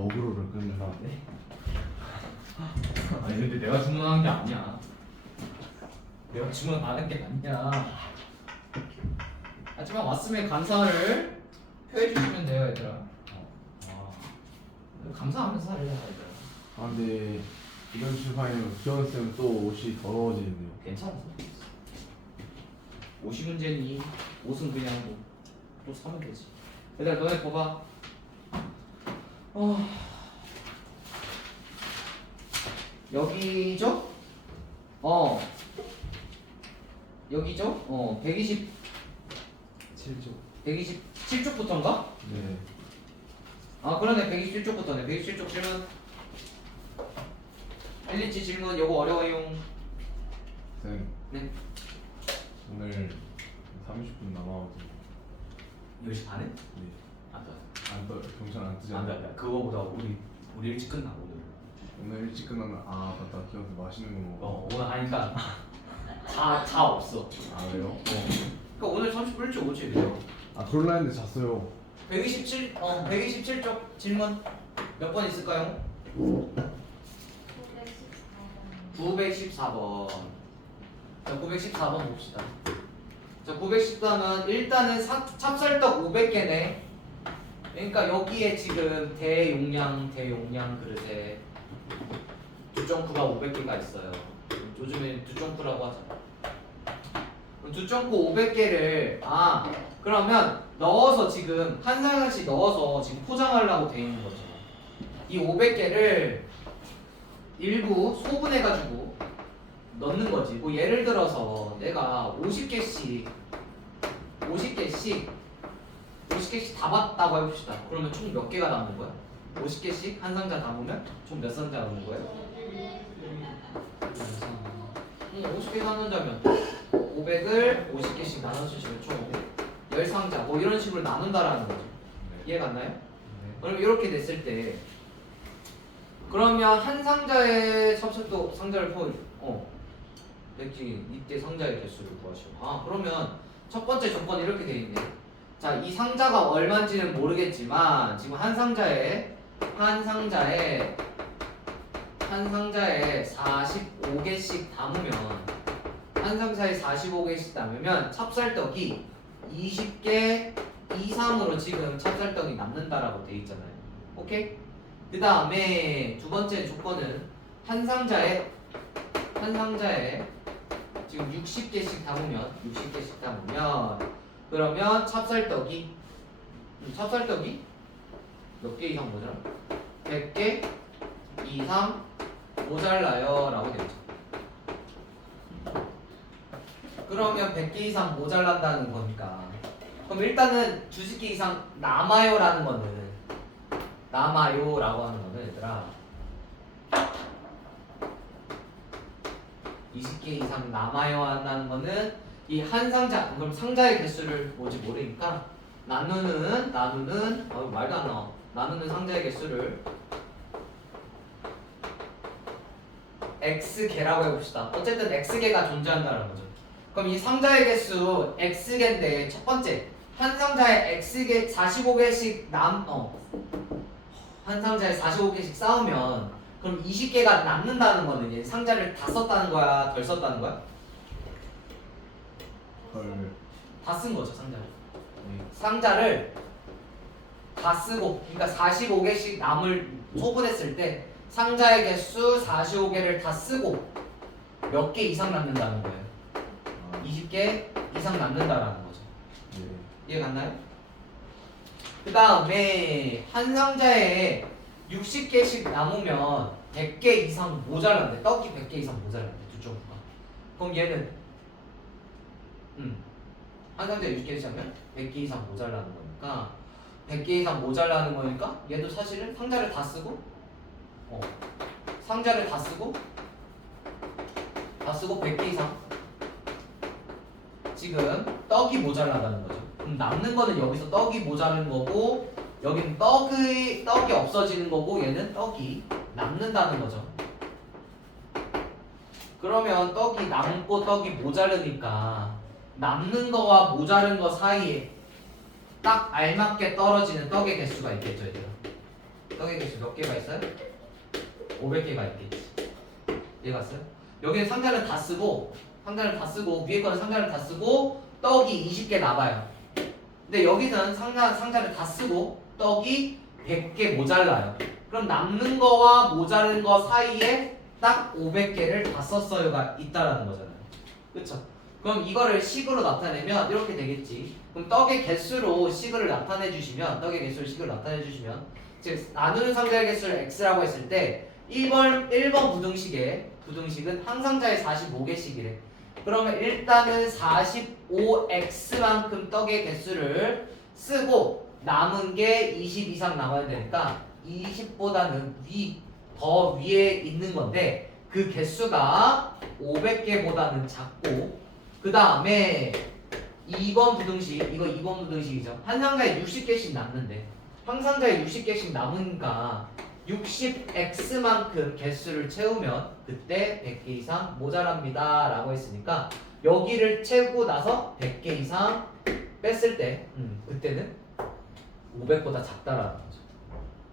어그로를 끄느라. 네. 아니 근데 내가 주문한 게 아니야. 내가 주문하는 게 아니야. 하지만 왔으면 감사를 표해 주시면 돼요, 얘들아. 감사하면서 살려, 얘들아. 아 근데 이런 주파에는 기원 쌤은 또 옷이 더러워지는데요. 괜찮았어. 50문제니 옷은 그냥 또 사면 되지. 얘들아 너네 봐봐. 여기죠? 여기죠? 127쪽부터인가? 네. 아 그러네 127쪽부터네. 127쪽 질문. 127 질문. 요거 어려워요. 쌤 네. 오늘 30분 남아가지고. 10시 반에? 네. 안 돼. 안 떠. 경찰 안 뜨지 안 돼, 않아요? 안 돼. 그거보다 우리 일찍 끝나 오늘. 오늘 일찍 끝나면 아 맞다 기원 쌤 맛있는 거 먹어. 오늘 아니까 다 없어. 아 그래요? 그러니까 오늘 30분 일찍 오지 그래요. 아 그럴라 했는데 잤어요. 127쪽 질문 몇 번 있을까요? 914번. 자, 914번 봅시다. 자, 914는 일단은 찹쌀떡 500개네. 그러니까 여기에 지금 대용량 그릇에 두정쿠가 500개가 있어요. 요즘에 두정쿠라고 하잖아. 두정쿠 500개를 그러면 넣어서 지금 한 상씩 넣어서 지금 포장하려고 돼 있는 거죠. 이 500개를 일부 소분해가지고 넣는 거지. 뭐 예를 들어서 내가 50개씩 다 봤다고 해봅시다. 그러면 총 몇 개가 남는 거야? 50개씩 한 상자 담으면 총 몇 상자 남는 거예요? 50개 한 상자면 500을 50개씩 나눠주시면 총 10상자 뭐 이런 식으로 나눈다라는 거죠. 이해가 갔나요? 그럼 이렇게 됐을 때 그러면 한 상자의 찹쌀떡 상자를 맺기 이때 상자의 개수를 구하시오. 그러면 첫 번째 조건이 이렇게 돼 있네. 자, 이 상자가 얼마인지는 모르겠지만 지금 한 상자에 45개씩 담으면 한 상자에 45개씩 담으면 찹쌀떡이 20개 이상으로 지금 찹쌀떡이 남는다라고 돼 있잖아요. 오케이? 그 다음에 두 번째 조건은 한 상자에 지금 60개씩 담으면 그러면 찹쌀떡이 몇 개 이상 모자라? 100개 이상 모자라요 라고 되어 있죠. 그러면 100개 이상 모자란다는 거니까 그럼 일단은 20개 이상 남아요 라는 거는 남아요라고 하는 거는 얘들아 20개 이상 남아요 한다는 거는 이 한 상자 그럼 상자의 개수를 모르니까 나누는 말도 안 나와. 나누는 상자의 개수를 x개라고 해봅시다. 어쨌든 x개가 존재한다는 거죠. 그럼 이 상자의 개수 x개인데 첫 번째 한 상자에 x개 45개씩 한 상자에 45개씩 쌓으면 그럼 20개가 남는다는 거는 이제 상자를 다 썼다는 거야, 덜 썼다는 거야? 다 쓴 거죠, 상자를. 상자를 다 쓰고, 그러니까 45개씩 남을 소분했을 때 상자의 개수 45개를 다 쓰고 몇 개 이상 남는다는 거예요. 20개 이상 남는다라는 거죠. 이해 갔나요? 그 다음에 한 상자에 60개씩 남으면 100개 이상 모자란대. 떡이 100개 이상 모자란대. 두쪽구가. 그럼 얘는 한 상자에 60개씩 하면 100개 이상 모자라는 거니까 100개 이상 모자라는 거니까 얘도 사실은 상자를 다 쓰고 상자를 다 쓰고 100개 이상 지금 떡이 모자라다는 거죠. 그럼 남는 거는 여기서 떡이 모자른 거고 여기는 떡이 없어지는 거고 얘는 떡이 남는다는 거죠. 그러면 떡이 남고 떡이 모자르니까 남는 거와 모자른 거 사이에 딱 알맞게 떨어지는 떡의 개수가 있겠죠, 얘들아. 떡의 개수 몇 개가 있어요? 500개가 있겠지. 이해갔어요? 여기는 상자를 다 쓰고 위에 거는 상자를 다 쓰고 떡이 20개 남아요. 근데 여기는 상자를 다 쓰고 떡이 100개 모자라요. 그럼 남는 거와 모자른 거 사이에 딱 500개를 다 썼어요가 있다라는 거잖아요. 그쵸? 그럼 이거를 식으로 나타내면 이렇게 되겠지. 그럼 떡의 개수로 식을 나타내 주시면 즉 나누는 상자의 개수를 x라고 했을 때 1번 부등식은 한 상자에 45개씩이래. 그러면 일단은 45x만큼 떡의 개수를 쓰고 남은 게 20 이상 남아야 되니까 20보다는 더 위에 있는 건데 그 개수가 500개보다는 작고 그 다음에 2번 부등식 이거 2번 부등식이죠. 한 상자에 60개씩 남는데 한 상자에 60개씩 남으니까 60x만큼 개수를 채우면 그때 100개 이상 모자랍니다 라고 했으니까 여기를 채우고 나서 100개 이상 뺐을 때 그때는 500보다 작다라는 거죠.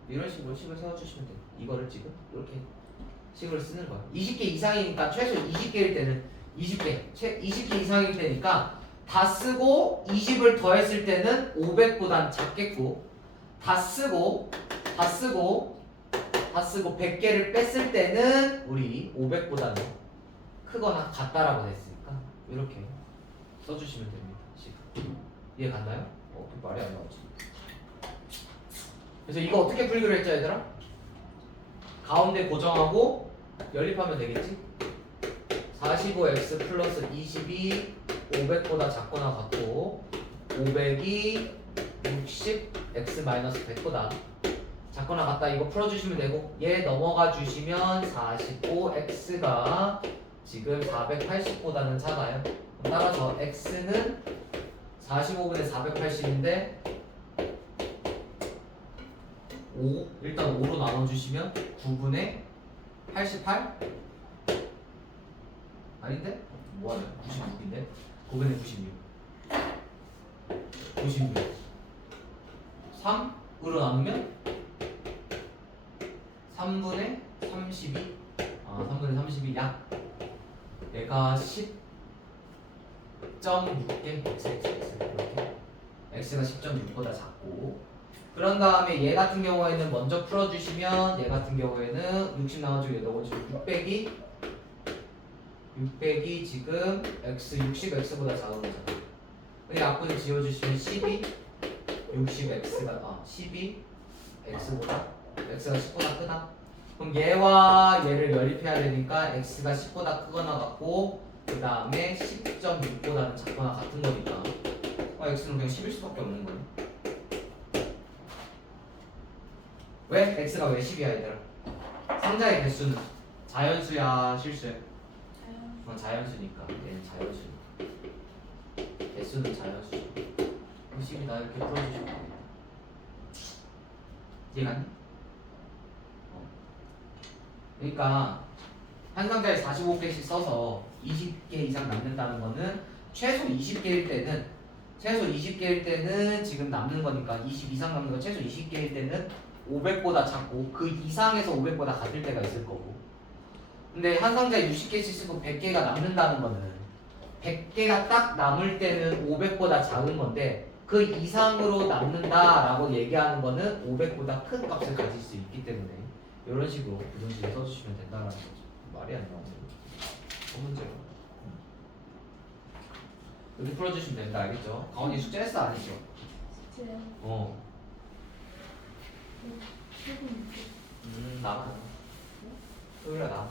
이런 식으로 식을 세워주시면 돼요. 이거를 지금 이렇게 식을 쓰는 거예요. 20개 이상이니까 최소 20개일 때는 20개 이상일 때니까 다 쓰고 20을 더했을 때는 500보단 작겠고 다 쓰고 100개를 뺐을 때는 우리 500보다는 크거나 같다라고 됐으니까 이렇게 써주시면 됩니다. 지금 이해 갔나요? 말이 안 나오지. 그래서 이거 어떻게 풀기로 했죠, 얘들아? 가운데 고정하고 연립하면 되겠지? 45x 플러스 20이 500보다 작거나 같고 500이 60x 마이너스 100보다 작거나 같다. 이거 풀어주시면 되고 얘 넘어가 주시면 45x가 지금 480보다는 작아요. 그럼 따라서 x는 45분의 480인데 5 일단 5로 나눠주시면 9분의 88? 아닌데? 뭐하냐? 96인데? 9분의 96 3으로 나누면 3분의 32 3분의 32 약 얘가 10.6개 이렇게 x가 10.6보다 작고 그런 다음에 얘 같은 경우에는 먼저 풀어주시면 얘 같은 경우에는 60 나눠주고 얘 넣어주면 600이 지금 x 60x보다 작은 거잖아. 근데 앞분을 지워주시면 12x보다 x가 10보다 크다. 그럼 얘와 얘를 연립해야 되니까 x가 10보다 크거나 같고 그 다음에 10.6보다는 작거나 같은 거니까 x는 그냥 10일 수밖에 없는 거네. 왜? x가 왜 10이야 얘들아? 상자의 개수는 자연수야 실수야? 자연수니까 얘는 자연수니까 개수는 자연수죠. 10이다 이렇게 풀어주시면 됩니다. 이해갔니? 그러니까 한 상자에 45개씩 써서 20개 이상 남는다는 거는 최소 20개일 때는 지금 남는 거니까 20 이상 남는 거 최소 20개일 때는 500보다 작고 그 이상에서 500보다 같을 때가 있을 거고 근데 한 상자에 60개씩 쓰고 100개가 남는다는 거는 100개가 딱 남을 때는 500보다 작은 건데 그 이상으로 남는다라고 얘기하는 거는 500보다 큰 값을 가질 수 있기 때문에 이런 식으로 부등식에 써주시면 된다는 거죠. 말이 안 나오네요. 문제가 이렇게 풀어주시면 됩니다. 알겠죠? 가온이 숙제했어 안 했어? 숙제요? 나만 토요일에 나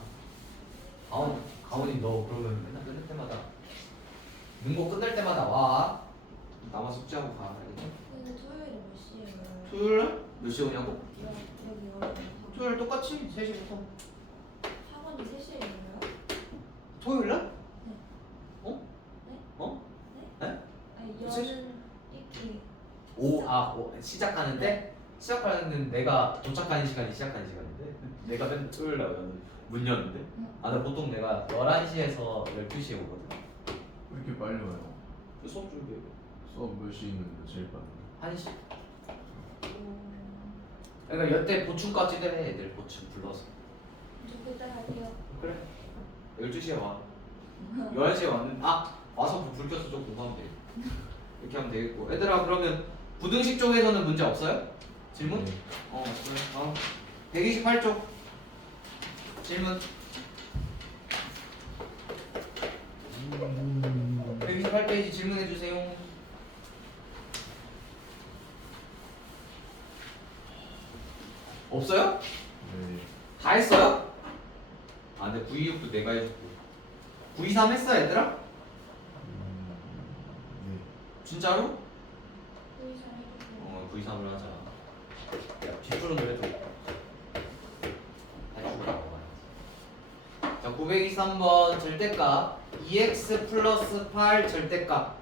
가온이 너 그러면 맨날 끝날 때마다 능고 끝날 때마다 와 나만 숙제하고 가 알겠지? 근데 토요일에 몇 시에 와요? 토요일날 몇 시에 오냐고? 여기 와요. 토요일 똑같이 3시부터 학원이 3시에 열려요? 토요일날? 네. 어? 네? 어? 네? 네? 아니 세- 여는 일기 시작하는데? 시작하는 내가 도착하는 시간이 시작하는 시간인데 내가 맨날 토요일날 문 여는데 나 보통 내가 11시에서 12시에 오거든 왜 이렇게 빨리 와요? 수업 준비해 수업 몇 시 있는데 제일 빨리? 1시 그러니까 여태 보충까지들 해 애들 보충 불러서. 저 그때 할게요. 그래. 12시에 와. 11시에 왔는데 와서 불 켜서 좀 공부하면 돼. 이렇게 하면 되겠고. 얘들아 그러면 부등식 쪽에서는 문제 없어요? 질문? 네. 없어요. 128쪽 질문. 128페이지 질문해 주세요. 없어요? 네. 다 했어요? 근데 926도 내가 해줄게. 923 했어 얘들아? 네. 진짜로? 우리 잘해주세요. 923을 하자. 야, 뒷줄은 그래도 자, 923번 절대값 2x 플러스 8 절대값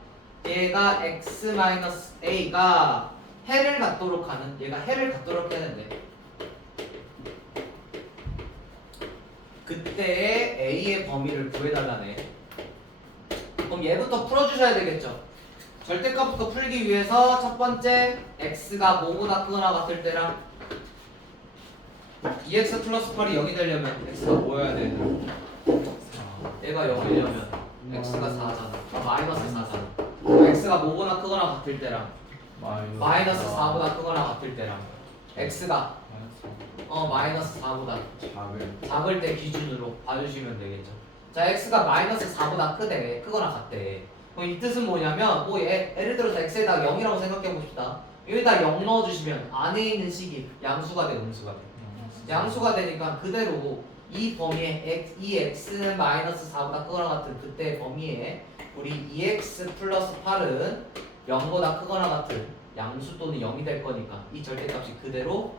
얘가 x 마이너스 a가 해를 갖도록 하는 얘가 해를 갖도록 해야 되는데 그때의 a의 범위를 구해달라네. 그럼 얘부터 풀어주셔야 되겠죠. 절대값부터 풀기 위해서 첫 번째 x가 뭐보다 크거나 같을 때랑 2x 플러스 8이 0이 되려면 x가 뭐여야 돼? 얘가 0이려면 x가 4잖아. 마이너스 4잖아. x가 뭐보다 크거나 같을 때랑 마이너스 4보다 크거나 같을 때랑 x가 마이너스 4보다 작을 때 기준으로 봐주시면 되겠죠. 자, x가 마이너스 4보다 크거나 같대. 그럼 이 뜻은 뭐냐면 예를 들어서 x에다 0이라고 생각해 봅시다. 여기다 0 넣어주시면 안에 있는 식이 양수가 돼, 음수가 돼. 양수가 되니까 그대로 이 범위에 이 x는 마이너스 4보다 크거나 같은 그때 범위에 우리 2x 플러스 8은 0보다 크거나 같은 양수 또는 0이 될 거니까 이 절대값이 그대로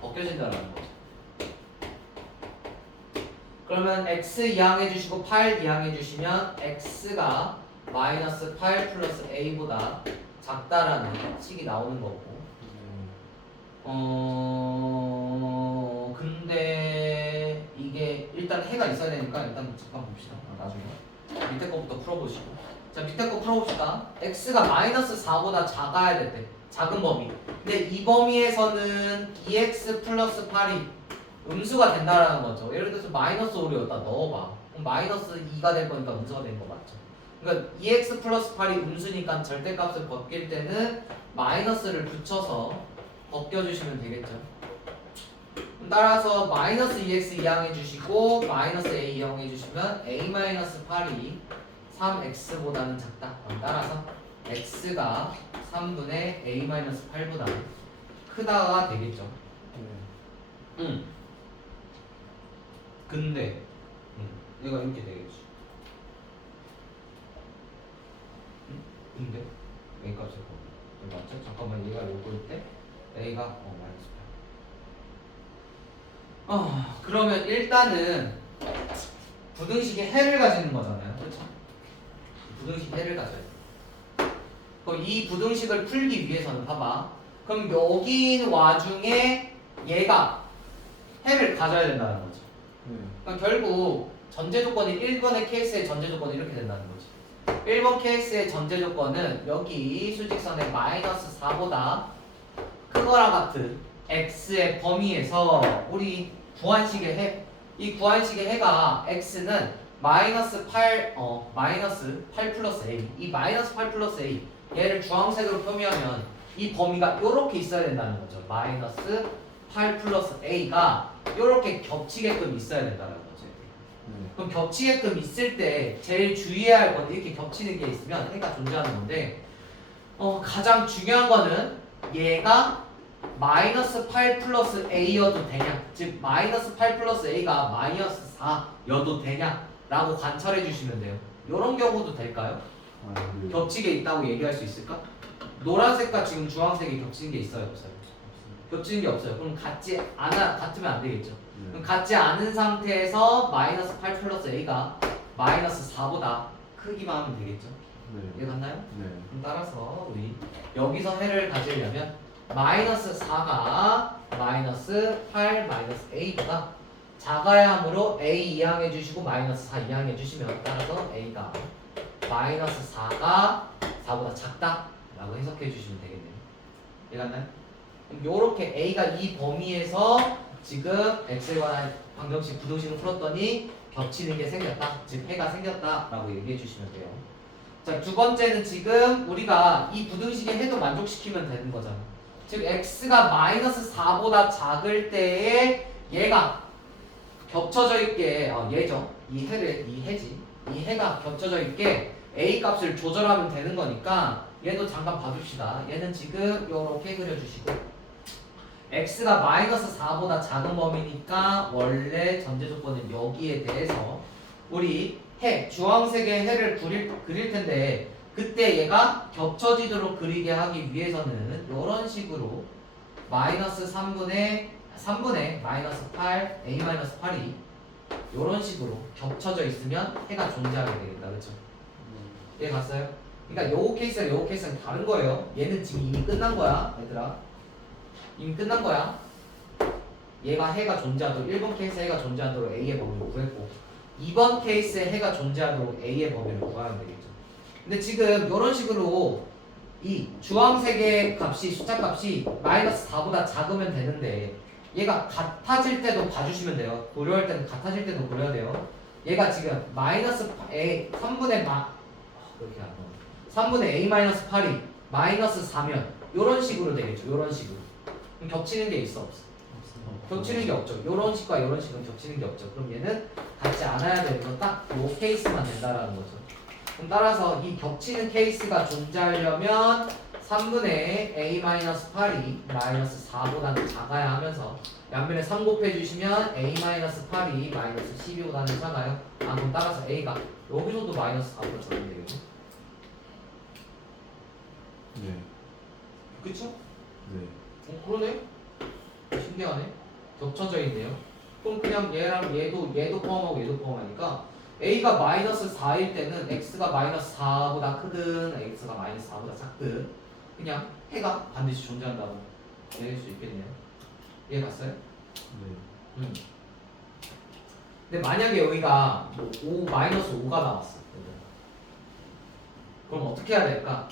벗겨진다는 거죠. 그러면 x 이항해 주시고 8 이항해 주시면 x가 마이너스 8 플러스 a보다 작다라는 식이 나오는 거고 근데 이게 일단 해가 있어야 되니까 일단 잠깐 봅시다. 나중에 밑에 거부터 풀어보시고. 자, 밑에 거 풀어봅시다. x가 마이너스 4보다 작아야 됐대. 작은 범위. 근데 이 범위에서는 2x 플러스 8이 음수가 된다라는 거죠. 예를 들어서 마이너스 5를 여기다 넣어봐. 그럼 마이너스 2가 될 거니까 음수가 되는 거 맞죠? 그러니까 2x 플러스 8이 음수니까 절대값을 벗길 때는 마이너스를 붙여서 벗겨주시면 되겠죠. 따라서 마이너스 2x 이항해 주시고 마이너스 a 이항해 주시면 a 마이너스 8이 3x보다는 작다. 따라서 x가 3분의 a 마이너스 8보다 크다가 되겠죠. 근데 얘가 이렇게 되겠지. 근데 a 값이 맞죠? 잠깐만 얘가 요거일 때 a가 마이너스 8. 그러면 일단은 부등식의 해를 가지는 거잖아요. 그렇죠? 부등식 해를 가져야 돼. 그럼 이 부등식을 풀기 위해서는 봐봐. 그럼 여기 와중에 얘가 해를 가져야 된다는 거지. 그럼 결국 전제 조건이 1번의 케이스의 전제 조건이 이렇게 된다는 거지. 1번 케이스의 전제 조건은 여기 수직선의 마이너스 4보다 크거나 같은 x의 범위에서 우리 구한식의 해, 이 구한식의 해가 x는 마이너스 8 플러스 a, 이 마이너스 8 플러스 a 얘를 주황색으로 표미하면 이 범위가 이렇게 있어야 된다는 거죠. 마이너스 8 플러스 a가 이렇게 겹치게끔 있어야 된다는 거죠. 그럼 겹치게끔 있을 때 제일 주의해야 할 건 이렇게 겹치는 게 있으면 해가 존재하는 건데 가장 중요한 거는 얘가 마이너스 8 플러스 a여도 되냐, 즉 마이너스 8 플러스 a가 마이너스 4여도 되냐 라고 관찰해 주시면 돼요. 이런 경우도 될까요? 겹치게 있다고 얘기할 수 있을까? 노란색과 지금 주황색이 겹치는 게 있어요, 없어요? 겹치는 게 없어요. 그럼 같으면 안 되겠죠. 그럼 같지 않은 상태에서 마이너스 8 플러스 a가 마이너스 4보다 크기만 하면 되겠죠. 이해갔나요? 그럼 따라서 우리 여기서 해를 가지려면 마이너스 4가 마이너스 8 마이너스 a보다 작아야 하므로 a 이항해 주시고 마이너스 4 이항해 주시면 따라서 a가 마이너스 4가 4보다 작다 라고 해석해 주시면 되겠네요. 이해갔나요? 요렇게 A가 이 범위에서 지금 X에 관한 방정식 부등식을 풀었더니 겹치는 게 생겼다. 즉 해가 생겼다라고 얘기해 주시면 돼요. 자, 두 번째는 지금 우리가 이 부등식의 해도 만족시키면 되는 거잖아. 즉 X가 마이너스 4보다 작을 때에 얘가 겹쳐져 있게 얘죠. 이 해가 겹쳐져 있게 A 값을 조절하면 되는 거니까 얘도 잠깐 봐줍시다. 얘는 지금 이렇게 그려주시고 x가 마이너스 4보다 작은 범위니까 원래 전제 조건은 여기에 대해서 우리 주황색의 해를 그릴 텐데 그때 얘가 겹쳐지도록 그리게 하기 위해서는 이런 식으로 마이너스 3분의 마이너스 8 a 마이너스 8이 이런 식으로 겹쳐져 있으면 해가 존재하게 되겠다. 그렇죠? 이해 갔어요? 그러니까 요 케이스랑 다른 거예요. 얘는 지금 이미 끝난 거야, 얘들아. 이미 끝난 거야. 얘가 해가 존재하도록 1번 케이스에 해가 존재하도록 A의 범위를 구했고 2번 케이스에 해가 존재하도록 A의 범위를 구하면 되겠죠. 근데 지금 이런 식으로 이 주황색의 값이 숫자 값이 마이너스 4보다 작으면 되는데 얘가 같아질 때도 봐주시면 돼요. 고려할 때는 같아질 때도 고려해야 돼요. 얘가 지금 마이너스 A 3분의 그렇게 안 나와. 3분의 A 마이너스 8이 마이너스 4면 이런 식으로 되겠죠. 이런 식으로. 그럼 겹치는 게 있어 없어? 겹치는 게 없죠. 이런 식과 이런 식은 겹치는 게 없죠. 그럼 얘는 같지 않아야 되는 건 딱 이 케이스만 된다라는 거죠. 그럼 따라서 이 겹치는 케이스가 존재하려면 3분의 A 마이너스 8이 마이너스 4보다는 작아야 하면서 양면에 3 곱해주시면 A 마이너스 8이 마이너스 12보다는 작아요. 그럼 따라서 A가 여기서도 마이너스 4보다 작으면 되겠죠. 네. 그쵸? 네. 그러네? 신기하네. 겹쳐져 있네요. 그럼 그냥 얘랑 얘도 포함하고 얘도 포함하니까 A가 마이너스 4일 때는 X가 마이너스 4보다 크든 X가 마이너스 4보다 작든 그냥 해가 반드시 존재한다고 얘기할 수 있겠네요. 이해 갔어요? 네. 근데 만약에 여기가 마이너스 5가 나왔어. 그럼 어떻게 해야 될까?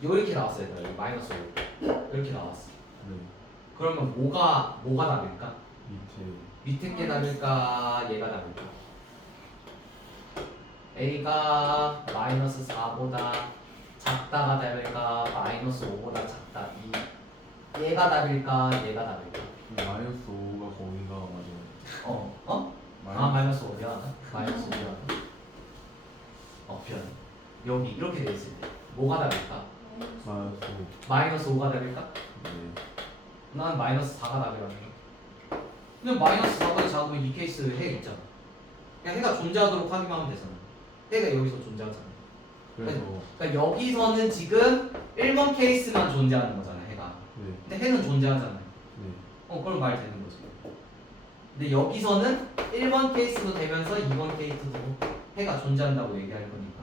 이렇게 나왔어요. 여기 마이너스 5 이렇게 나왔어. 네. 그러면 뭐가 답일까? 밑에 게 답일까? 얘가 답일까? A가 마이너스 4보다 작다가 답일까? 마이너스 5보다 작다. 얘가 답일까? 얘가 답일까? 마이너스 5가 거기가 맞아요. 마이너스 5 미안하다. 마이너스 5 미안하다. 변. 여기 이렇게 돼 있을 때 뭐가 답일까? 마이너스 5. 마이너스 5가 답일까? 네. 난 마이너스 4가 답이라는 근데 마이너스 4보다 작으면 이 케이스 해 있잖아. 그냥 해가 존재하도록 하기만 하면 되잖아. 해가 여기서 존재하잖아. 그래서 그러니까 여기서는 지금 1번 케이스만 존재하는 거잖아, 해가. 네. 근데 해는 존재하잖아요. 네. 그럼 말 되는 거지. 근데 여기서는 1번 케이스도 되면서 2번 케이스도 해가 존재한다고 얘기할 거니까.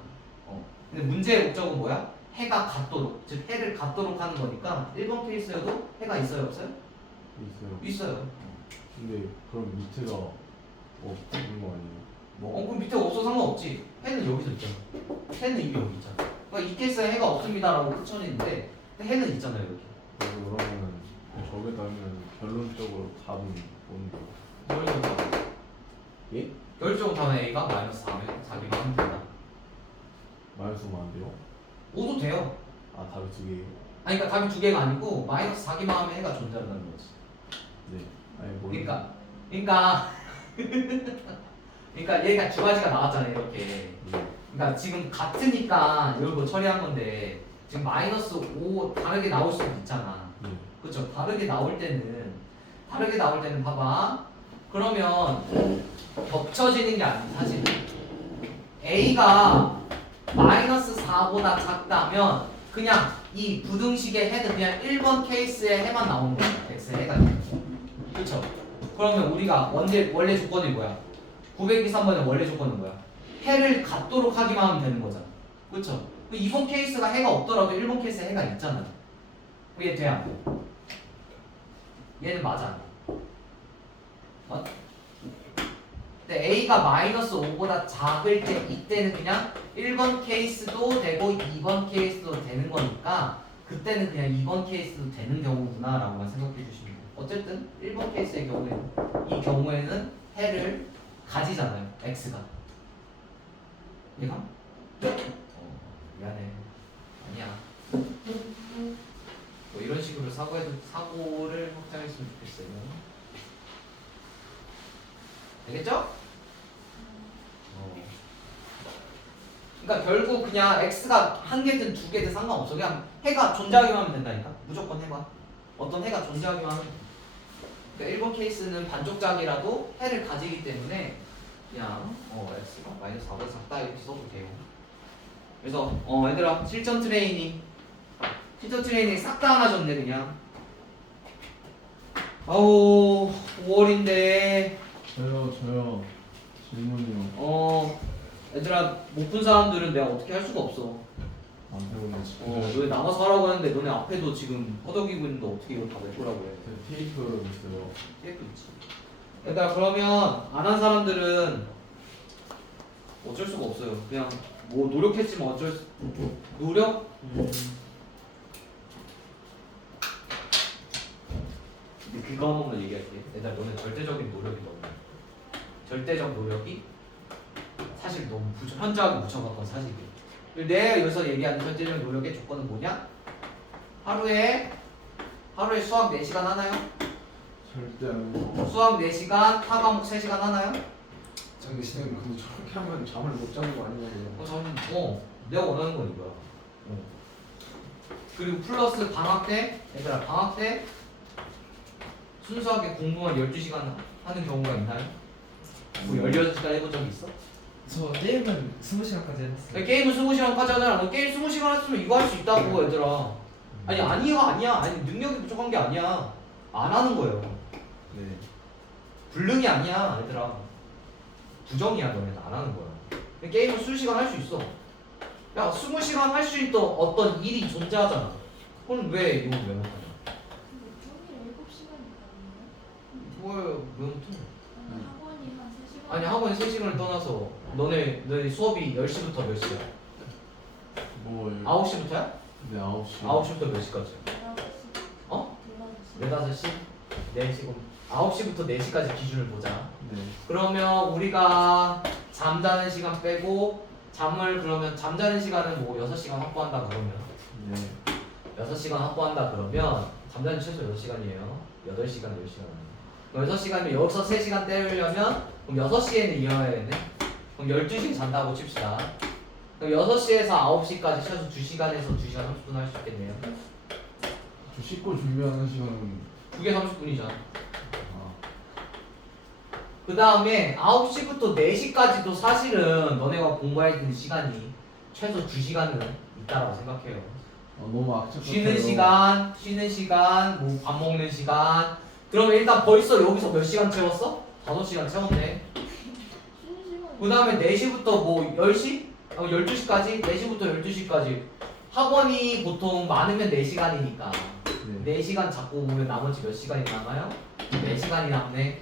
근데 문제의 목적은 뭐야? 해가 같도록, 즉 해를 같도록 하는 거니까 1번 케이스여도 해가 있어요, 없어요? 있어요. 있어요. 근데 그럼 밑에가 없는 거 아니에요? 그럼 밑에 없어 상관없지. 해는 여기서 있잖아. 해는 이미 여기 있잖아. 그러니까 이 케이스에 해가 없습니다라고 끝쳐지는데 해는 있잖아요, 여기. 그러면은 저게 다면 결론적으로 답은 뭔데? 결정은 답은 예? 결정은 답은 A가 마이너스 4면 하면 된다. 마이너스 5면 안 돼요? 5도 돼요. 아 답이 두 개예요? 아니 그러니까 답이 두 개가 아니고 마이너스 4기만 하면 해가 존재한다는 거지. 네. 아니 뭐 그러니까 얘가 두 가지가 나왔잖아 이렇게. 네. 그러니까 지금 같으니까 이런 거 처리한 건데 지금 마이너스 5 다르게 나올 수도 있잖아. 네. 그렇죠. 다르게 나올 때는 봐봐. 그러면 겹쳐지는 게 아니지 사실. A가 마이너스 4보다 작다면 그냥 이 부등식의 해는 그냥 1번 케이스의 해만 나오는 거야. X의 해가. 그렇죠. 그러면 우리가 원래 조건이 뭐야? 923번의 원래 조건은 뭐야? 해를 갖도록 하기만 하면 되는 거잖아. 그렇죠? 이번 케이스가 해가 없더라도 1번 케이스에 해가 있잖아. 얘 돼? 안 돼? 얘는 맞아. 근데 A가 마이너스 5보다 작을 때 이때는 그냥 1번 케이스도 되고 2번 케이스도 되는 거니까 그때는 그냥 2번 케이스도 되는 경우구나 라고만 생각해 주시면 돼요. 어쨌든 1번 케이스의 경우에는 이 경우에는 해를 가지잖아요. x가. 이해가? 미안해. 아니야. 뭐 이런 식으로 사고를 확장했으면 좋겠어요. 되겠죠? 그러니까 결국 그냥 x가 한 개든 두 개든 상관없어. 그냥 해가 존재하기만 하면 된다니까. 무조건 해가. 어떤 해가 존재하기만 하면 돼. 그러니까 1번 케이스는 반쪽작이라도 해를 가지기 때문에 그냥 x가 마이너스 4보다 작다 이렇게 써도 돼요. 그래서 얘들아 실전 트레이닝 싹 다 하나 줬네 그냥. 아우 5월인데 저요 질문이요. 얘들아 못 푼 사람들은 내가 어떻게 할 수가 없어. 안 배우네 지금. 너네 남아서 하라고 하는데 너네 앞에도 지금 허덕이고 있는데 어떻게 이거 다 낼 거라고 해. 테이프 있어요. 테이프 있지. 얘들아 그러면 안 한 사람들은 어쩔 수가 없어요. 그냥 뭐 노력했지만 어쩔 수 노력? 근데 그거 한 번만 얘기할게. 얘들아 너네 절대적인 노력이 너무 절대적 노력이 사실 너무 현저하게 묻혀갖고 사실이에요. 내가 여기서 얘기하는 절대적 노력의 조건은 뭐냐? 하루에 수학 4시간 하나요? 절대 안 해요. 수학 4시간, 타과목 3시간 하나요? 장기 선생님 근데 저렇게 하면 잠을 못 자는 거 아니에요? 저는 내가 원하는 건 이거야. 그리고 플러스 방학 때, 얘들아 방학 때 순수하게 공부만 12시간 하는 경우가 있나요? 뭐 16시간 해본 적이 있어? 저 게임은 20시간까지 했어요. 게임은 20시간까지 하잖아. 너 게임 20시간 했으면 이거 할 수 있다고 얘들아. 아니야. 능력이 부족한 게 아니야. 안 하는 거예요. 네. 불능이 아니야 얘들아. 부정이야. 너네는 안 하는 거야. 게임은 20시간 할 수 있어. 야 20시간 할 수 있던 어떤 일이 존재하잖아. 그럼 왜 이거 왜 못하냐? 평일 7시간이거든요. 왜 못해? 학원이 한 3시간. 아니 학원 3시간을 떠나서 너네 수업이 10시부터 몇 시야? 뭐 9시부터야? 네 9시. 9시부터 몇 시까지? 4시. 어? 4시. 4, 5시? 4시 그럼 9시부터 4시까지 기준을 보자. 네. 그러면 우리가 잠자는 시간 빼고 그러면 잠자는 시간은 뭐 6시간 확보한다 그러면 네. 6시간 확보한다 그러면 잠자는 최소 6시간이에요. 8시간, 10시간. 6시간이면 여기서 3시간 때우려면 그럼 6시에는 일어나야 되네. 그럼 12시에 잔다고 칩시다. 그럼 6시에서 9시까지 최소 2시간에서 2시간 30분 할 수 있겠네요. 저 씻고 준비하는 시간은 그게 30분이잖아. 아, 그 다음에 9시부터 4시까지도 사실은 너네가 공부해야 되는 시간이 최소 2시간은 있다라고 생각해요. 너무 악착 쉬는 시간, 뭐 밥 먹는 시간. 그러면 일단 벌써 여기서 몇 시간 채웠어? 5시간 채웠네. 쉬는 시간. 그 다음에 4시부터 뭐 10시? 12시까지? 4시부터 12시까지. 학원이 보통 많으면 4시간이니까. 네. 4시간 잡고 보면 나머지 몇 시간이 남아요? 4시간이 남네.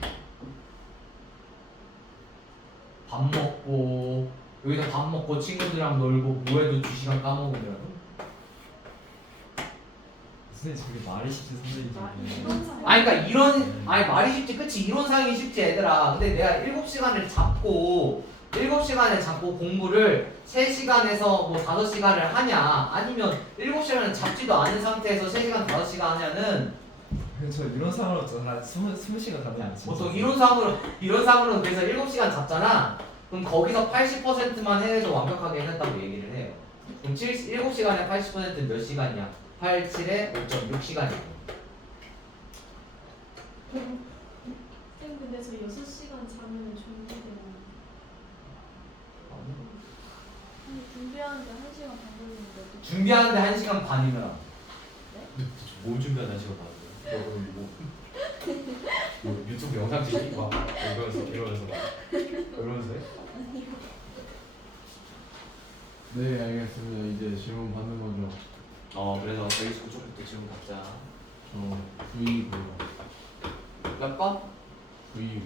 밥 먹고 여기서 밥 먹고 친구들이랑 놀고 뭐해도 2시간 까먹으면 선생님 저게 말이 쉽지 선생님. 이런 말이 쉽지 그치 이론상이 쉽지 얘들아. 근데 내가 7시간을 잡고 공부를 3시간에서 뭐 5시간을 하냐 아니면 7시간을 잡지도 않은 상태에서 3시간 5시간 하냐는 저 이론상으로 한 20시간 가능이 않지. 보통 이론상으로는 그래서 7시간 잡잖아. 그럼 거기서 80%만 해도 완벽하게 해냈다고 얘기를 해요. 그럼 7시간에 80%는 몇 시간이야? 8, 7에 5.6시간이고. 쌤 근데 저 6시간 자면 준비되나요? 아니 준비하는데 1시간 반 걸리는데 어떡해? 준비하는데 1시간 반이면 네? 뭘 준비하는 1시간 반이야? 너 그럼 뭐 유튜브 영상 찍기 막 이러면서 해? 네 알겠습니다. 이제 질문 받는 거죠. 그래서 129초부터 질문 받자. 저 V고요. 몇 번? V고요.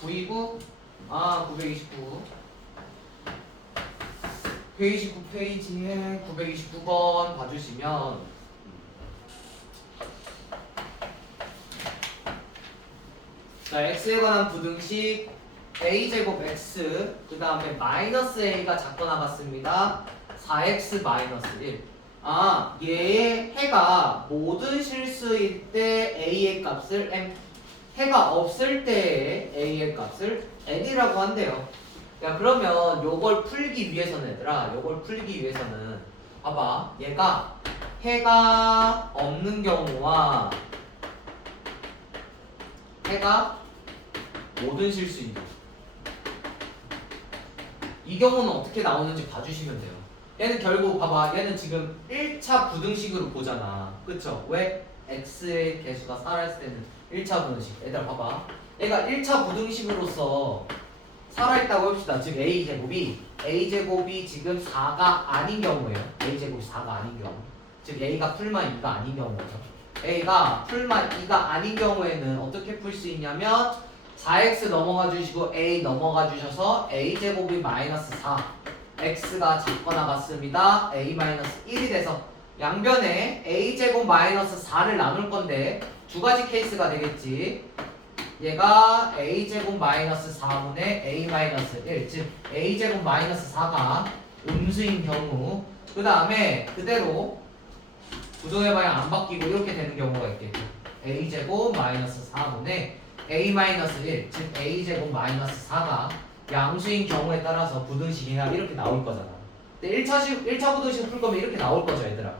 929? 929. 129 페이지에 929번 봐주시면 자, x에 관한 부등식 a제곱 x 그 다음에 마이너스 a가 작고 나갔습니다. 4x 마이너스 1. 아, 얘의 해가 모든 실수일 때 a의 값을 m, 해가 없을 때 a의 값을 n이라고 한대요. 야, 그러면 요걸 풀기 위해서는 얘들아, 요걸 풀기 위해서는 봐봐, 얘가 해가 없는 경우와 해가 모든 실수인 경우, 이 경우는 어떻게 나오는지 봐주시면 돼요. 얘는 결국 봐봐, 얘는 지금 1차 부등식으로 보잖아, 그쵸? 왜? x의 개수가 살아있을 때는 1차 부등식. 얘들아 봐봐, 얘가 1차 부등식으로서 살아있다고 합시다. 즉 a제곱이 지금 4가 아닌 경우예요. a제곱이 4가 아닌 경우, 즉 a가 풀마 2가 아닌 경우죠. a가 풀마 2가 아닌 경우에는 어떻게 풀 수 있냐면 4x 넘어가 주시고 a 넘어가 주셔서 a제곱이 마이너스 4, x가 작거나 같습니다. a 마이너스 1이 돼서 양변에 a제곱 마이너스 4를 나눌 건데 두 가지 케이스가 되겠지. 얘가 a제곱 마이너스 4분의 a 마이너스 1, 즉 a제곱 마이너스 4가 음수인 경우, 그 다음에 그대로 구조의 방향 안 바뀌고 이렇게 되는 경우가 있겠죠. a제곱 마이너스 4분의 a 마이너스 1, 즉 a제곱 마이너스 4가 양수인 경우에 따라서 부등식이나 이렇게 나올 거잖아. 근데 1차 부등식 풀 거면 이렇게 나올 거죠, 얘들아.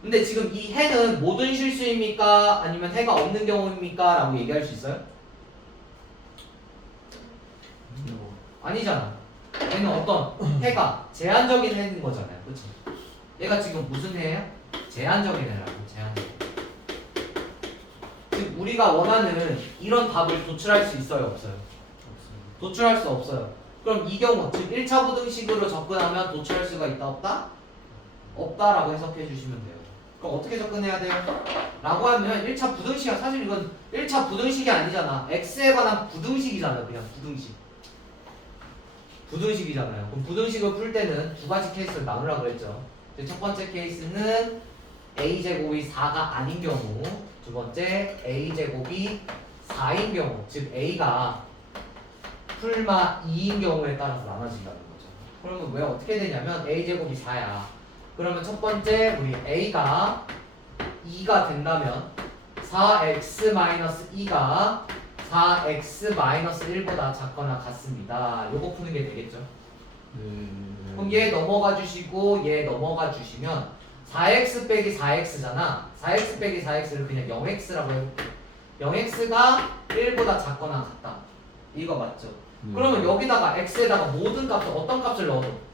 근데 지금 이 해는 모든 실수입니까? 아니면 해가 없는 경우입니까? 라고 얘기할 수 있어요? 아니잖아. 얘는 어떤 해가 제한적인 해인 거잖아요, 그렇죠? 얘가 지금 무슨 해예요? 제한적인 해라고. 제한적인. 즉 우리가 원하는 이런 답을 도출할 수 있어요, 없어요? 도출할 수 없어요. 그럼 이 경우, 즉 1차 부등식으로 접근하면 도출할 수가 있다, 없다? 없다라고 해석해 주시면 돼요. 그럼 어떻게 접근해야 돼요? 라고 하면 1차 부등식이, 사실 이건 1차 부등식이 아니잖아. x에 관한 부등식이잖아요. 그냥 부등식이잖아요. 그럼 부등식을 풀 때는 두 가지 케이스를 나누라고 그랬죠. 첫 번째 케이스는 a제곱이 4가 아닌 경우, 두 번째 a제곱이 4인 경우, 즉 a가 풀마 2인 경우에 따라서 나눠진다는 거죠. 그러면 왜 어떻게 되냐면 a제곱이 4야. 그러면 첫 번째 우리 a가 2가 된다면 4x-2가 4x-1보다 작거나 같습니다. 요거 푸는 게 되겠죠. 그럼 얘 넘어가 주시고 얘 넘어가 주시면 4x 빼기 4x잖아. 4x 빼기 4x를 그냥 0x라고 해볼게. 0x가 1보다 작거나 같다. 이거 맞죠? 그러면 여기다가 x에다가 모든 값을 어떤 값을 넣어도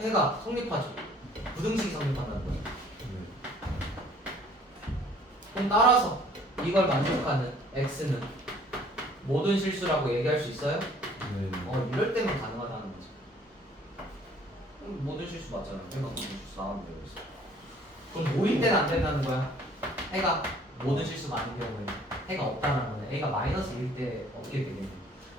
해가 성립하죠. 부등식이 성립한다는 거예요. 그럼 따라서 이걸 만족하는 x는 모든 실수라고 얘기할 수 있어요? 이럴 때만 가능하다는 거죠. 그럼 모든 실수 맞잖아요. 해가 모든 실수 나가면 되고 있어. 그럼 모일 때는 안 된다는 거야. 해가 모든 실수가 아닌 경우에는 해가 없다는 거네. a가 마이너스 1일 때 어떻게 되겠냐.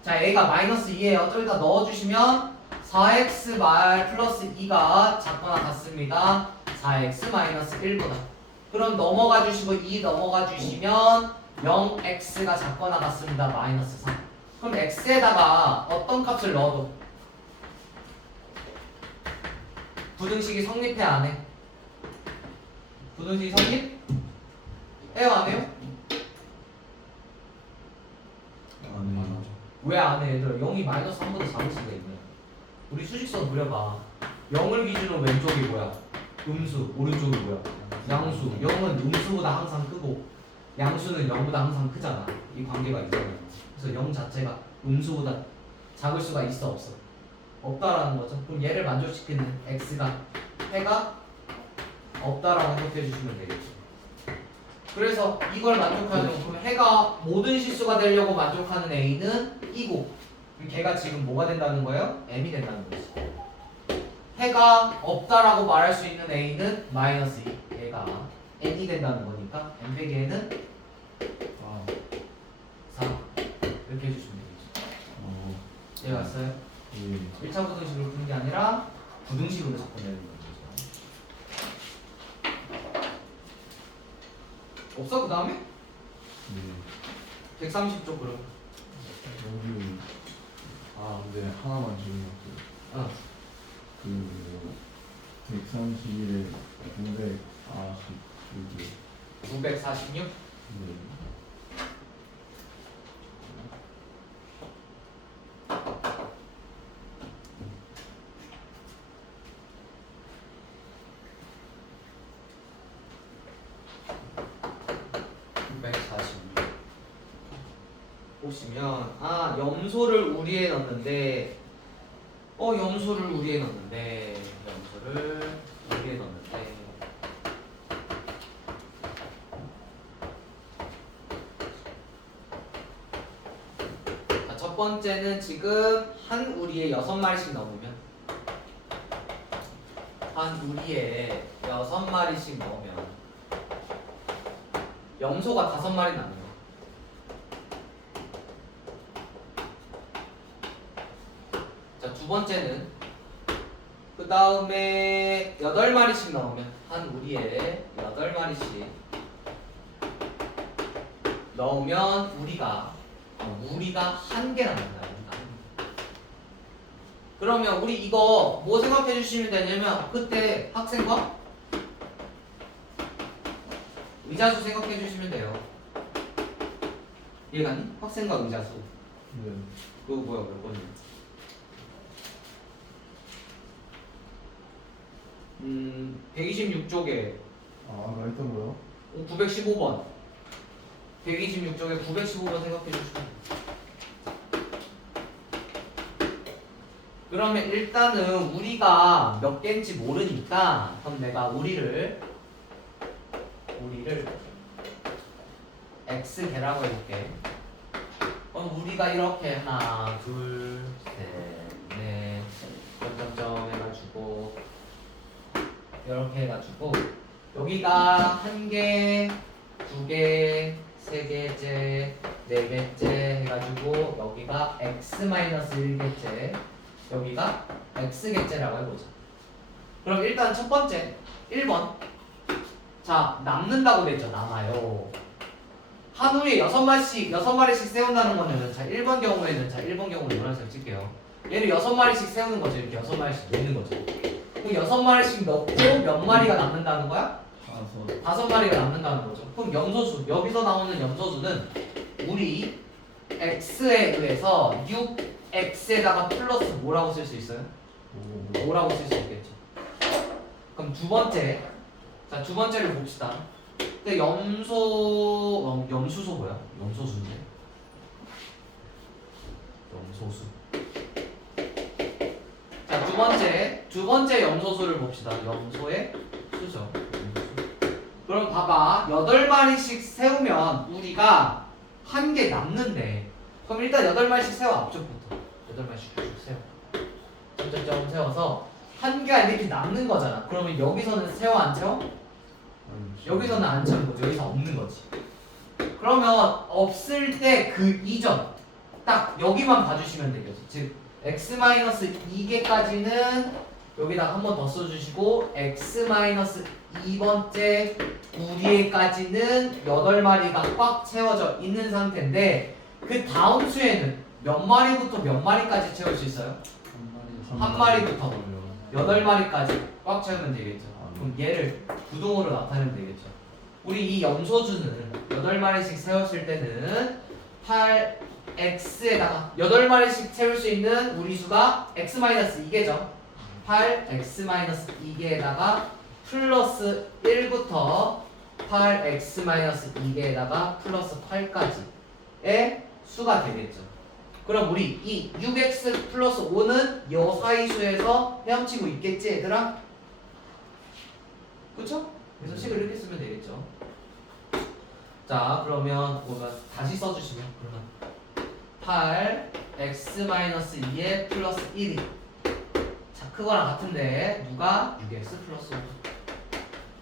자, a가 마이너스 2예요. 저기다 넣어주시면 4x 말 플러스 2가 작거나 같습니다. 4x 마이너스 1보다. 그럼 넘어가 주시고 2 넘어가 주시면 0x가 작거나 같습니다. 마이너스 3. 그럼 x에다가 어떤 값을 넣어도 부등식이 성립해 안 해? 부등식이 성립? 해요 안 해요? 왜 안 해? 얘들아 0이 마이너스 3보다 작을 수가 있네. 우리 수직선 그려봐. 0을 기준으로 왼쪽이 뭐야? 음수, 오른쪽이 뭐야? 양수. 0은 음수보다 항상 크고 양수는 0보다 항상 크잖아. 이 관계가 있잖아요. 그래서 0 자체가 음수보다 작을 수가 있어, 없어? 없다라는 거죠. 그럼 얘를 만족시키는 x가 해가 없다라고 해석해 주시면 되겠죠. 그래서 이걸 만족하는, 그럼 해가 모든 실수가 되려고 만족하는 a는 이고, 걔가 지금 뭐가 된다는 거예요? m이 된다는 거지. 해가 없다라고 말할 수 있는 a는 마이너스 2, 얘가 n이 된다는 거니까 n 빼기 n은 4 이렇게 해주시면 되겠죠. 이해 갔어요? 1차 부등식으로 푸는 게 아니라 부등식으로 접근해야 되는 거죠. 없어 그 다음에? 130쪽 그럼. 여기 근데 하나만 질문할게요. 어. 그 131에 946. 946? 네. 보시면 염소를 우리에 넣는데 염소를 우리에 넣는데 자, 첫 번째는 지금 한 우리에 6마리씩 넣으면 한 우리에 6마리씩 넣으면 염소가 5마리 남는 거. 자, 두 번째는 그 다음에 8마리씩 넣으면 한 우리에 8마리씩 넣으면 우리가 1개 남는다. 그러면 우리 이거 뭐 생각해 주시면 되냐면 그때 학생과 의자수 생각해 주시면 돼요. 이해가니? 학생과 의자수. 네. 그거 뭐야 몇 번이야? 126쪽에 나 했던 거요? 915번 126쪽에 915번 생각해 주시면 돼요. 그러면 일단은 우리가 몇 개인지 모르니까 그럼 내가 우리를 x개라고 해볼게. 그럼 우리가 이렇게 하나 둘셋넷 점점점 해가지고 이렇게 해가지고 여기가 1개, 2개, 3개째, 4개째 해가지고 여기가 x-1개째 여기가 x개째라고 해보자. 그럼 일단 첫 번째 1번 자 남는다고 됐죠. 남아요. 한 우리에 6마리씩 세운다는 거는 자 1번 경우는 노란색 칠게요. 얘를 6마리씩 세우는 거죠. 이렇게 6마리씩 넣는 거죠. 그럼 6마리씩 넣고 몇 마리가 남는다는 거야? 5마리가 남는다는 거죠. 그럼 염소수 여기서 나오는 염소수는 우리 x에 의해서 6x에다가 플러스 뭐라고 쓸 수 있어요? 5라고 쓸 수 있겠죠. 그럼 두 번째를 봅시다. 근데 염수소 뭐야? 염소수인데. 염소수. 자, 두 번째 염소수를 봅시다. 염소의 수죠. 그럼 봐봐. 8마리씩 세우면 우리가 1개 남는데. 그럼 일단 8마리씩 세워 앞쪽부터. 8마리씩 쭉 세워. 점점점 세워서 1개가 이렇게 남는 거잖아. 그러면 여기서는 세워 안 세워? 여기서는 안 채우는 거지. 여기서 없는 거지. 그러면 없을 때 그 이전 딱 여기만 봐주시면 되겠죠. 즉 x-2개까지는 여기다 한 번 더 써주시고 x-2번째 우리에까지는 8마리가 꽉 채워져 있는 상태인데 그 다음 수에는 몇 마리부터 몇 마리까지 채울 수 있어요? 한 마리부터 8마리까지 꽉 채우면 되겠죠. 그럼 얘를 부동으로 나타내면 되겠죠. 우리 이 염소주는 8마리씩 세웠을 때는 8x에다가 8마리씩 채울 수 있는 우리 수가 x-2개죠. 8x-2개에다가 플러스 1부터 8x-2개에다가 플러스 8까지의 수가 되겠죠. 그럼 우리 이 6x 플러스 5는 요 사이 수에서 헤엄치고 있겠지 얘들아? 그쵸? 그래서 식을 이렇게 쓰면 되겠죠. 자 그러면 뭐가 다시 써주시면 그러면 8x-2에 플러스 1이 자 크거나 같은데 누가 6x 플러스 5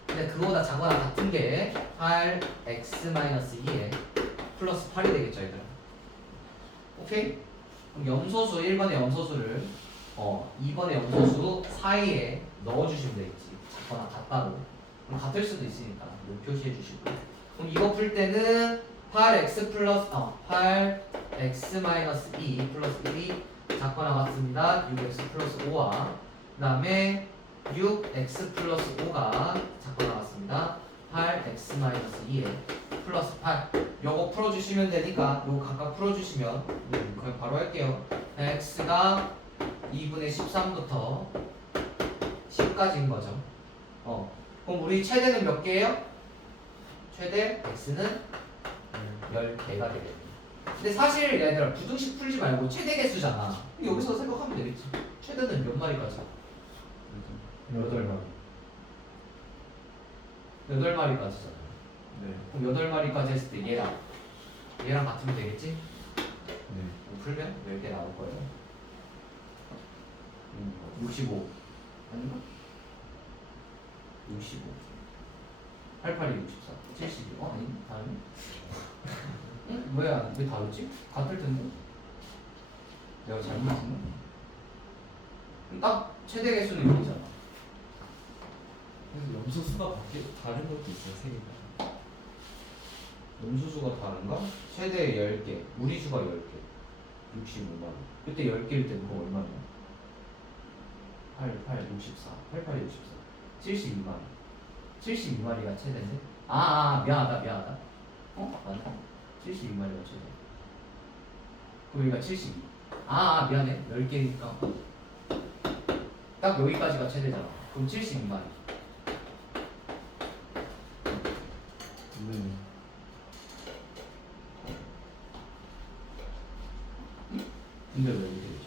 근데 그거보다 작거나 같은 게 8x-2에 플러스 8이 되겠죠 얘들아. 오케이? 그럼 염소수 1번의 염소수를 2번의 염소수 사이에 넣어주시면 되겠지. 작거나 같다고. 그럼 같을 수도 있으니까 표시해 주시고. 그럼 이거 풀 때는 8x 플러스 8x 마이너스 2 플러스 1이 작고 나갔습니다. 6x 플러스 5와 그 다음에 6x 플러스 5가 작고 나갔습니다. 8x 마이너스 2에 플러스 8 요거 풀어주시면 되니까 요거 각각 풀어주시면 그냥 바로 할게요. x가 2분의 13부터 10까지인 거죠. 그럼 우리 최대는 몇 개예요? 최대 x는 10개가 되겠네. 근데 사실 얘들아 부등식 풀지 말고 최대 개수잖아. 여기서 생각하면 되겠지. 최대는 몇 마리까지? 8마리. 8마리까지잖아. 네. 그럼 8마리까지 했을 때 얘랑 같으면 되겠지? 네. 풀면 10개 나올 거예요. 65 아닌가? 65 88이 64 72 아니 다음에 응? 뭐야 왜 다르지? 같을 텐데 내가 잘못했나? 딱 최대 개수는 1이잖아. 그래서 염소수가 다른 것도 있어요, 세 개가. 음수수가 다른가? 최대 10개 무리수가 10개 65만 그때 10개일 때 그거 얼마냐? 64 88이 64 72마리가 최대인데? 미안하다 맞네 72마리가 최대 그럼 여기가 72 미안해 10개니까 딱 여기까지가 최대잖아. 그럼 72마리 네. 근데 왜 이렇게 되지?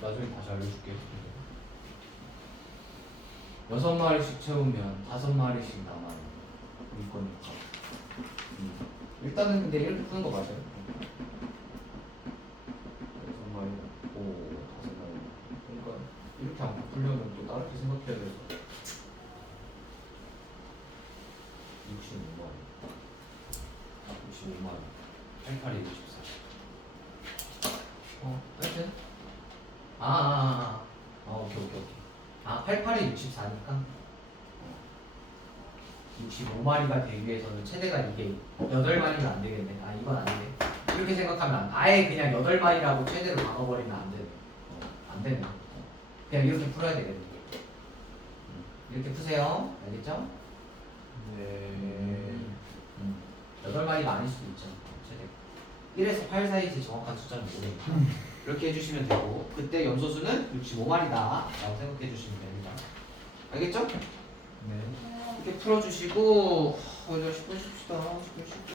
나중에 다시 알려줄게. 6마리씩 채우면 5마리씩 남아요. 이 거니까. 일단은 근데 이렇게 푸는 거 맞아요. 6마리, 5마리. 그러니까 이렇게 안 풀려면 또 다르게 생각해야 돼서. 65마리. 65마리. 88이 64. 하여튼 오케이 88이 64니까 65마리가 되기 위해서는 최대가 이게 8마리는 안 되겠네. 이건 안 돼. 이렇게 생각하면 아예 그냥 8마리라고 최대로 박아버리면 안 되네. 안 되네. 그냥 이렇게 풀어야 되겠네. 이렇게 푸세요. 알겠죠? 네. 8마리가 아닐 수도 있죠. 최대 1에서 8 사이지 정확한 숫자는 모르니까 이렇게 해주시면 되고 그때 염소수는 65마리다 라고 생각해 주시면 됩니다. 알겠죠? 네. 이렇게 풀어주시고 오늘 10분 쉽시다. 10분 쉽게